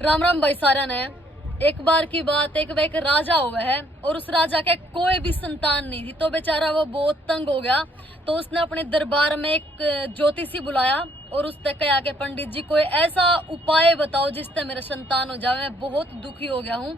राम राम भाई सारा ने। एक बार की बात है कि वह एक राजा हुआ है और उस राजा के कोई भी संतान नहीं थी, तो बेचारा वो बहुत तंग हो गया। तो उसने अपने दरबार में एक ज्योतिषी बुलाया और उसने कहा कि पंडित जी कोई ऐसा उपाय बताओ जिससे मेरा संतान हो जाए, मैं बहुत दुखी हो गया हूँ।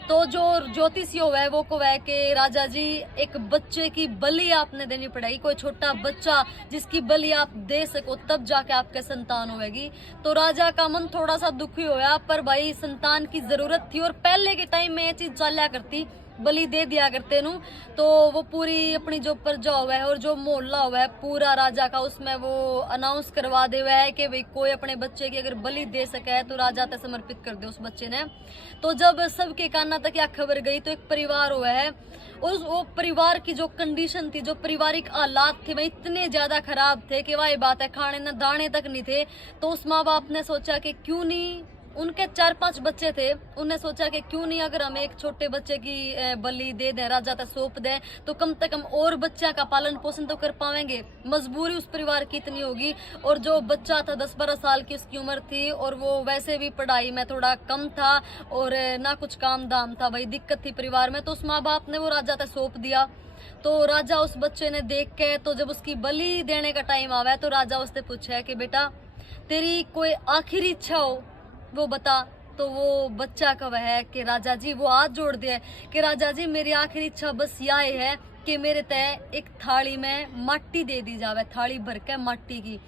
तो जो ज्योतिषी हुआ है वो को है कि राजा जी एक बच्चे की बलि आपने देनी पड़ेगी, कोई छोटा बच्चा जिसकी बलि आप दे सको तब जाके आपके संतान होगी। तो राजा का मन थोड़ा सा दुखी होया, पर भाई संतान की जरूरत थी और पहले के टाइम में ये चीज चला करती, बलि दे दिया करते नु। तो वो पूरी अपनी जो प्रजा हुआ है और जो मोहल्ला हुआ है पूरा राजा का, उसमें वो अनाउंस करवा दे हुआ है कि भाई कोई अपने बच्चे की अगर बलि दे सके है तो राजा तक समर्पित कर दे उस बच्चे ने। तो जब सबके काना तक यह खबर गई तो एक परिवार हुआ है और वो परिवार की जो कंडीशन थी, जो पारिवारिक हालात थे, वह इतने ज्यादा खराब थे कि वही बात है खाने न दाने तक नहीं थे। तो उस माँ बाप ने सोचा कि क्यों नहीं, उनके 4-5 बच्चे थे, उन्हें सोचा कि क्यों नहीं अगर हम एक छोटे बच्चे की बलि दे दें, राजा तक सौंप दें, तो कम से कम और बच्चा का पालन पोषण तो कर पाएंगे। मजबूरी उस परिवार की इतनी होगी और जो बच्चा था 10-12 साल की उसकी उम्र थी और वो वैसे भी पढ़ाई में थोड़ा कम था और ना कुछ काम धाम था, वही दिक्कत थी परिवार में। तो उस माँ बाप ने वो राजा तक सौंप दिया। तो राजा उस बच्चे ने देख के, तो जब उसकी बलि देने का टाइम आवा है तो राजा उससे पूछा है कि बेटा तेरी कोई आखिरी इच्छा हो वो बता। तो वो बच्चा कब है कि राजा जी, वो हाथ जोड़ दिया कि राजा जी मेरी आखिरी इच्छा बस यह है कि मेरे तय एक थाली में माटी दे दी जावे, थाली भर के माटी की।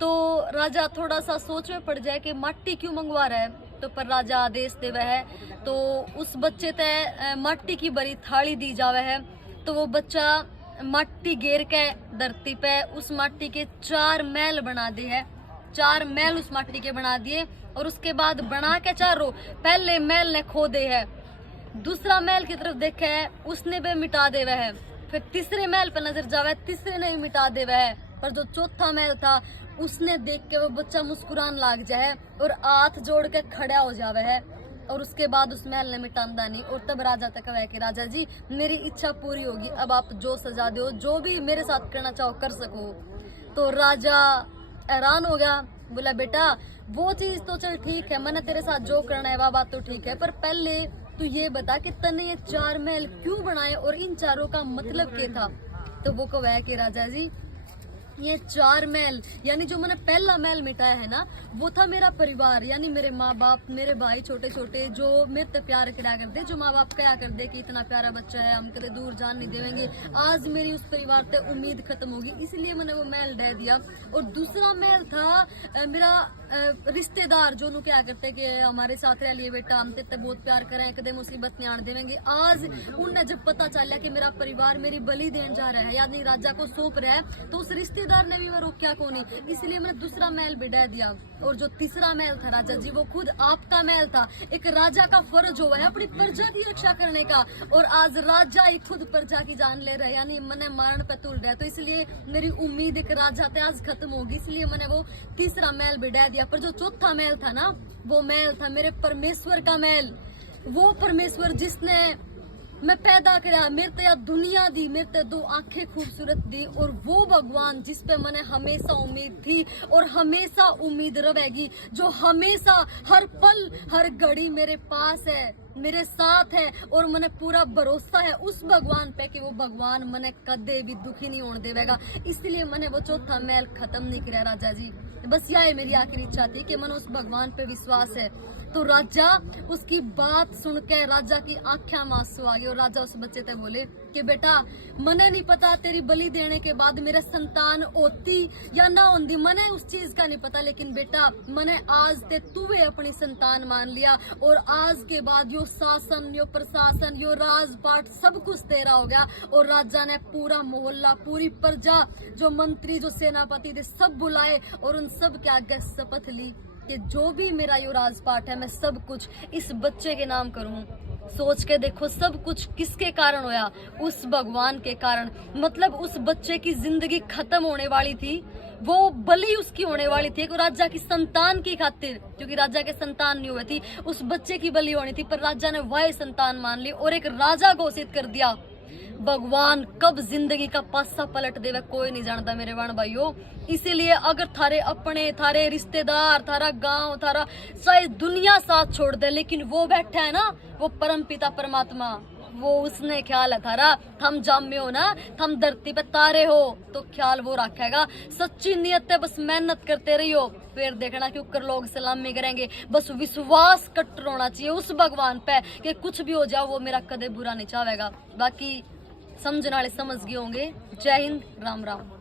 तो राजा थोड़ा सा सोच में पड़ जाए कि माटी क्यों मंगवा रहा है, तो पर राजा आदेश देवे है तो उस बच्चे तय माटी की भरी थाली दी जावे है। तो वो बच्चा माटी घेर के धरती पे उस माटी के 4 महल बना दे है, 4 महल उस माटी के बना दिए और उसके बाद बना के चारों, पहले महल ने खो दे है, दूसरा महल की तरफ देखे है उसने भी मिटा दे है, फिर तीसरे महल पे नजर जावे तीसरे ने मिटा दे है, पर जो चौथा महल था उसने देख के वो बच्चा मुस्कुरान लाग जाए और हाथ जोड़ के खड़ा हो जावे है और उसके बाद उस महल ने मिटांदा नहीं। और तब राजा तक है कि राजा जी मेरी इच्छा पूरी होगी, अब आप जो सजा दो, जो भी मेरे साथ करना चाहो कर सको। तो राजा हैरान हो गया, बोला बेटा वो चीज तो चल ठीक है, मैंने तेरे साथ जो करना है वह बात तो ठीक है, पर पहले तू ये बता कि तने ये 4 महल क्यों बनाए और इन चारों का मतलब क्या था। तो वो कहा है कि राजा जी ये 4 महल यानी जो मैंने पहला महल मिटाया है ना, वो था मेरा परिवार, यानी मेरे माँ बाप, मेरे भाई छोटे छोटे जो मेरे से प्यार करा करते, जो माँ बाप कया कर दे कि इतना प्यारा बच्चा है हम कदे दूर जान नहीं देवेंगे। आज मेरी उस परिवार से उम्मीद खत्म होगी, इसलिए मैंने वो महल दे दिया। और दूसरा महल था मेरा रिश्तेदार जो क्या करते कि हमारे साथ रह लिए बेटा, हम ते बहुत प्यार करें, कदे मुसीबत नहीं आने देवेंगे। आज उन्हें जब पता चला कि मेरा परिवार मेरी बलि देने जा रहा है, यानी राजा को सौंप रहा है, तो उस रिश्तेदार ने भी वो रोक्या को नहीं, इसलिए मैंने दूसरा महल बिठा दिया। और जो तीसरा महल था राजा जी, वो खुद आपका महल था। एक राजा का फर्ज हुआ है अपनी प्रजा की रक्षा करने का, और आज राजा ही खुद प्रजा की जान ले रहा है, यानी मैंने मरण पे तुल रहा है। तो इसलिए मेरी उम्मीद एक राजा से आज खत्म होगी, इसलिए मैंने वो तीसरा महल बिठा दिया। पर जो चौथा महल था ना, वो महल था मेरे परमेश्वर का महल। वो परमेश्वर जिसने मैं पैदा करा, मेरे ते या दुनिया दी, मेरे ते 2 आंखें खूबसूरत दी, और वो भगवान जिस पे मैंने हमेशा उम्मीद थी और हमेशा उम्मीद रहेगी, जो हमेशा हर पल हर घड़ी मेरे पास है, मेरे साथ है और मैंने पूरा भरोसा है उस भगवान पे कि वो भगवान मैंने कदे भी दुखी नहीं होने देवेगा। इसलिए मैंने वो चौथा महल खत्म नहीं किया राजा जी। बस यह मेरी आखिरी इच्छा थी कि मैंने उस भगवान पे विश्वास है। तो राजा उसकी बात सुन के राजा की आंखें में आंसू आ गए और राजा उस बच्चे से बोले कि बेटा मने नहीं पता तेरी बलि देने के बाद मेरा संतान होती या ना होती, मने उस चीज का नहीं पता, लेकिन बेटा मने आज ते तूवे अपनी संतान मान लिया और आज के बाद यो शासन, यो प्रशासन, यो राजपाट सब कुछ तेरा हो गया। और राजा ने पूरा मोहल्ला, पूरी प्रजा, जो मंत्री, जो सेनापति थे, सब बुलाए और उन सब के आगे शपथ ली कि जो भी मेरा यो राजपाट है मैं सब कुछ इस बच्चे के नाम करूं। सोच के देखो सब कुछ किसके कारण होया, उस भगवान के कारण। मतलब उस बच्चे की जिंदगी खत्म होने वाली थी, वो बलि उसकी होने वाली थी राजा की संतान की खातिर, क्योंकि राजा के संतान नहीं हुए थी, उस बच्चे की बलि होनी थी, पर राजा ने वह संतान मान ली और एक राजा घोषित कर दिया भगवान कब जिंदगी का पासा पलट देवे कोई नहीं जानता मेरे बहन भाइयों। इसीलिए अगर थारे अपने, थारे रिश्तेदार, थारा गांव, थारा सारी दुनिया साथ छोड़ दे, लेकिन वो बैठा है ना, वो परम पिता परमात्मा, वो उसने ख्याल है थारा। थम जामे हो ना, थम धरती पे तारे हो, तो ख्याल वो रखेगा। सच्ची नियत है, बस मेहनत करते रहियो, फिर देखना कि ऊपर लोग सलामी करेंगे। बस विश्वास कट्टर होना चाहिए उस भगवान पे कि कुछ भी हो जाओ वो मेरा कदे बुरा नहीं चाहेगा। बाकी समझने वाले समझ गए होंगे। जय हिंद, राम राम।